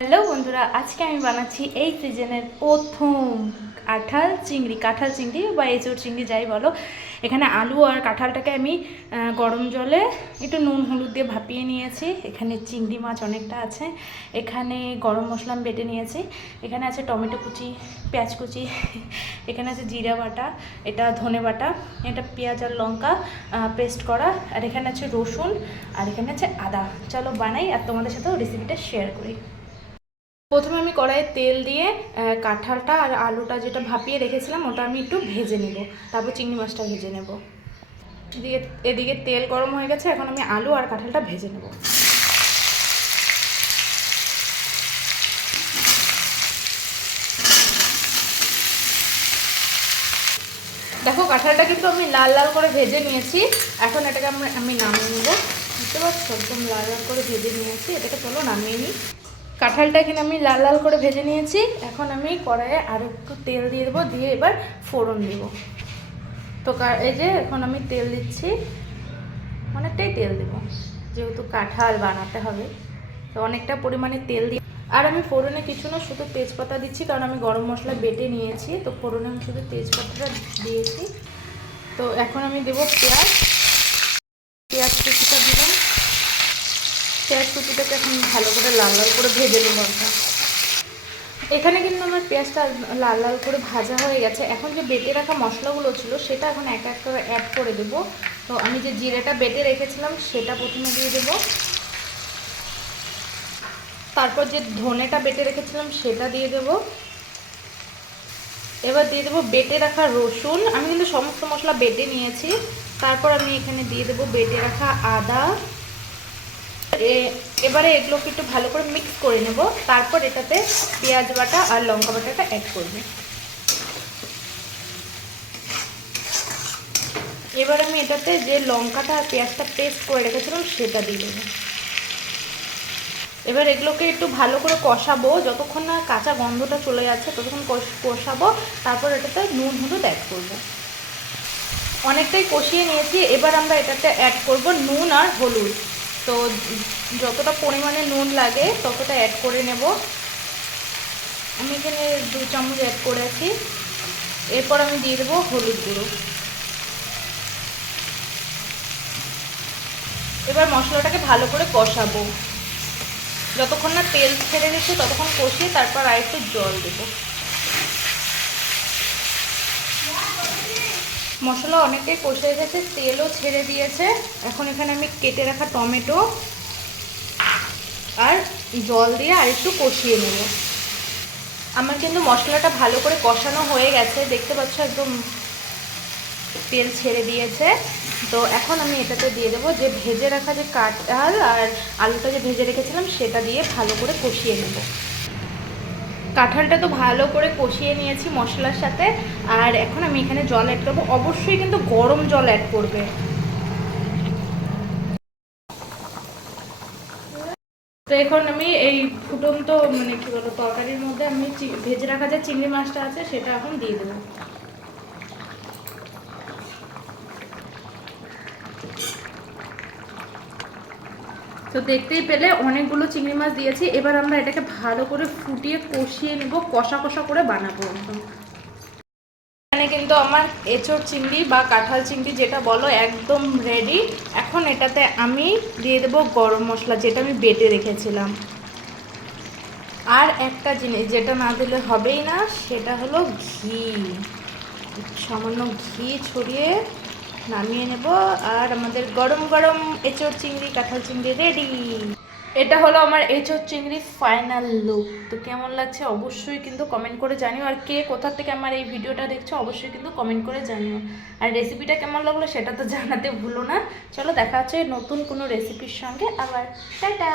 Hello বন্ধুরা, আজকে আমি বানাচ্ছি এই সিজনের প্রথম কাঁঠাল চিংড়ি বা এঁচোড় চিংড়ি যাই বলো। এখানে আলু আর কাঁঠালটাকে আমি গরম জলে একটু নুন হলুদ দিয়ে ভাপিয়ে নিয়েছি। এখানে চিংড়ি মাছ অনেকটা আছে, এখানে গরম মশলা আমি বেটে নিয়েছি, এখানে আছে টমেটো কুচি, পেঁয়াজ কুচি, এখানে আছে জিরা বাটা, এটা ধনে বাটা, এটা পেঁয়াজ আর লঙ্কা পেস্ট করা, আর এখানে আছে রসুন, আর এখানে আছে আদা। চলো বানাই আর তোমাদের সাথেও রেসিপিটা শেয়ার করি। প্রথমে আমি কড়াইয়ে তেল দিয়ে কাঁঠালটা আর আলুটা যেটা ভাপিয়ে রেখেছিলাম ওটা আমি একটু ভেজে নেব, তারপর চিংড়ি মাছটা ভেজে নেব। এদিকে তেল গরম হয়ে গেছে, এখন আমি আলু আর কাঁঠালটা ভেজে নেব। দেখো কাঁঠালটা কিন্তু আমি লাল লাল করে ভেজে নিয়েছি, এখন এটাকে আমি নামিয়ে নেব। বুঝতে পারছো, একদম লাল লাল করে ভেজে নিয়েছি, এটাকে চলো নামিয়ে নিই। কাঁঠালটা এখানে আমি লাল লাল করে ভেজে নিয়েছি, এখন আমি কড়াইয়ে আরও একটু তেল দিয়ে দেবো, দিয়ে এবার ফোড়ন দেব। তো এই যে এখন আমি তেল দিচ্ছি, অনেকটাই তেল দেবো যেহেতু কাঁঠাল বানাতে হবে, তো অনেকটা পরিমাণে তেল দিয়ে। আর আমি ফোড়নে কিছু না, শুধু তেজপাতা দিচ্ছি, কারণ আমি গরম মশলা বেটে নিয়েছি, তো ফোড়নে আমি শুধু তেজপাতাটা দিয়েছি। তো এখন আমি দেবো পেঁয়াজ কুচিটা দিলাম। পেঁয়াজ কুচিটাকে এখন ভালো করে লাল লাল করে ভেজে নেব। এখানে কিন্তু আমার পেঁয়াজটা লাল লাল করে ভাজা হয়ে গেছে। এখন যে বেটে রাখা মশলাগুলো ছিল সেটা এখন এক এক করে অ্যাড করে দেব। তো আমি যে জিরেটা বেটে রেখেছিলাম সেটা প্রথমে দিয়ে দেব, তারপর যে ধনেটা বেটে রেখেছিলাম সেটা দিয়ে দেব, এবার দিয়ে দেবো বেটে রাখা রসুন। আমি কিন্তু সমস্ত মশলা বেটে নিয়েছি। তারপর আমি এখানে দিয়ে দেবো বেটে রাখা আদা। এবারে এগুলোকে একটু ভালো করে মিক্স করে নেব, তারপর এটাতে পেঁয়াজ বাটা আর লঙ্কা বাটাটা অ্যাড করবে। এবার আমি এটাতে যে লঙ্কাটা আর পেঁয়াজটা পেস্ট করে রেখেছিলাম সেটা দিয়ে দেবো। এবার এগুলোকে একটু ভালো করে কষাবো, যতক্ষণ না কাঁচা গন্ধটা চলে যাচ্ছে ততক্ষণ কষাবো। তারপর এটাতে নুন হলুদ অ্যাড করবো। অনেকটাই কষিয়ে নিয়েছি, এবার আমরা এটাতে অ্যাড করব নুন আর হলুদ। তো যতটা পরিমাণে নুন লাগে ততটা অ্যাড করে নেব। আমি এখানে 2 চামচ অ্যাড করেছি। এরপর আমি দিয়ে দেবো হলুদ গুঁড়ো। এবার মশলাটাকে ভালো করে কষাবো, যতক্ষণ না তেল ছেড়ে দিচ্ছে ততক্ষণ কষিয়ে তারপর আর একটু জল দেবো। মশলা অনেকটাই কষে গেছে, তেলও ছেড়ে দিয়েছে। এখন এখানে আমি কেটে রাখা টমেটো আর জল দিয়ে আর একটু কষিয়ে নেব। আমার কিন্তু মশলাটা ভালো করে কষানো হয়ে গেছে, দেখতে পাচ্ছ একদম তেল ছেড়ে দিয়েছে। তো এখন আমি এটাতে দিয়ে দেবো যে ভেজে রাখা যে কাঁঠাল আর আলুটা যে ভেজে রেখেছিলাম সেটা দিয়ে ভালো করে কষিয়ে নেব। কাঁঠালটা তো ভালো করে কষিয়ে নিয়েছি মশলার সাথে, আর এখন আমি এখানে জল অ্যাড করবো। অবশ্যই কিন্তু গরম জল অ্যাড করবে। তো এখন আমি এই ফুটন্ত কী বলো তরকারির মধ্যে আমি ভেজে রাখা যে চিংড়ি মাছটা আছে সেটা এখন দিয়ে দেবো। তো দেখতেই পেলে অনেকগুলো চিংড়ি মাছ দিয়েছি। এবার আমরা এটাকে ভালো করে ফুটিয়ে কষিয়ে নেব, কষা কষা করে বানাবো একদম। এখানে কিন্তু আমার এঁচোড় চিংড়ি বা কাঁঠাল চিংড়ি যেটা বলো একদম রেডি। এখন এটাতে আমি দিয়ে দেবো গরম মশলা যেটা আমি বেটে রেখেছিলাম। আর একটা জিনিস যেটা না দিলে হবেই না, সেটা হলো ঘি। সামান্য ঘি ছড়িয়ে নামিয়ে নেব, আর আমাদের গরম গরম এঁচোড় চিংড়ি কাঁঠাল চিংড়ি রেডি। এটা হলো আমার এঁচোড় চিংড়ি ফাইনাল লুক। তো কেমন লাগছে অবশ্যই কিন্তু কমেন্ট করে জানিও, আর কে কোথা থেকে আমার এই ভিডিওটা দেখছো অবশ্যই কিন্তু কমেন্ট করে জানিও। আর রেসিপিটা কেমন লাগলো সেটা তো জানাতে ভুলো না। চলো দেখা হচ্ছে নতুন কোনো রেসিপির সঙ্গে আবার। টাটা।